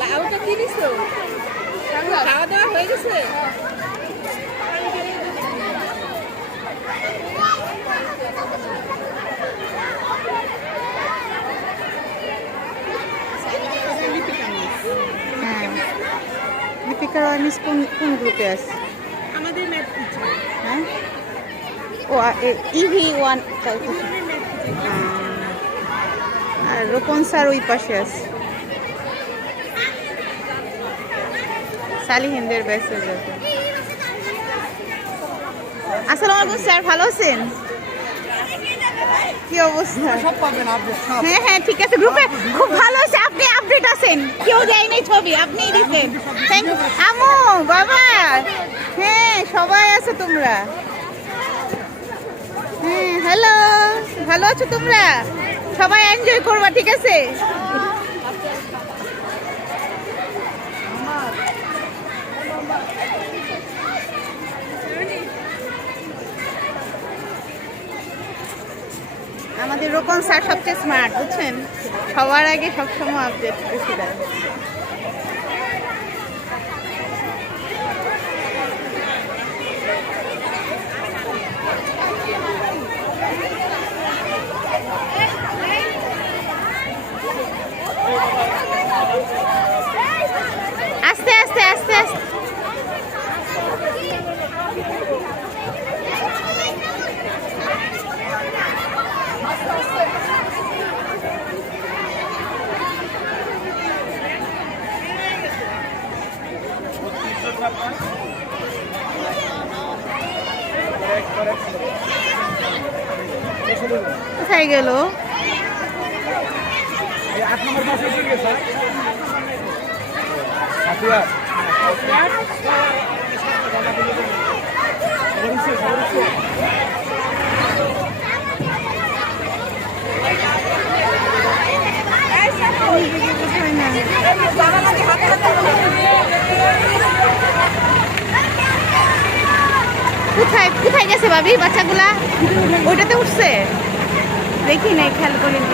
লাউটা কি দিছো? খাওয়া দাওয়া হয়ে গেছে? হ্যাঁ, লিপিকা রয় মিস কোন কোন গ্রুপে আছে? আমাদের ম্যাথ টিচার। হ্যাঁ, ও ইভি ওয়ান। আর রোপন স্যার ওই পাশে আছে, সালিহিনদের ব্যাচে যাবে। আসসালামু আলাইকুম স্যার, ভালো আছেন? কি অবস্থা? হ্যাঁ হ্যাঁ ঠিক আছে, গ্রুপে খুব ভালো আছে। আপনি আপডেট আছেন, কেউ দেয়নি ছবি, আপনিই দিচ্ছেন। থ্যাংক ইউ আমু বাবা। হ্যাঁ সবাই আছো তোমরা? হ্যাঁ হ্যালো, ভালো আছো তোমরা? সবাই এনজয় করবা, ঠিক আছে? আমাদের রোকন স্যার সবচেয়ে স্মার্ট, বুঝছেন? সবার আগে সবসময় আপডেট বেশি দেয়। আস্তে আস্তে আস্তে আস্তে। কোথায় গেল? কোথায় কোথায় গেছে ভাবি বাচ্চাগুলা? ওইটাতে উঠছে, দেখি নাই, খেয়াল করিনি।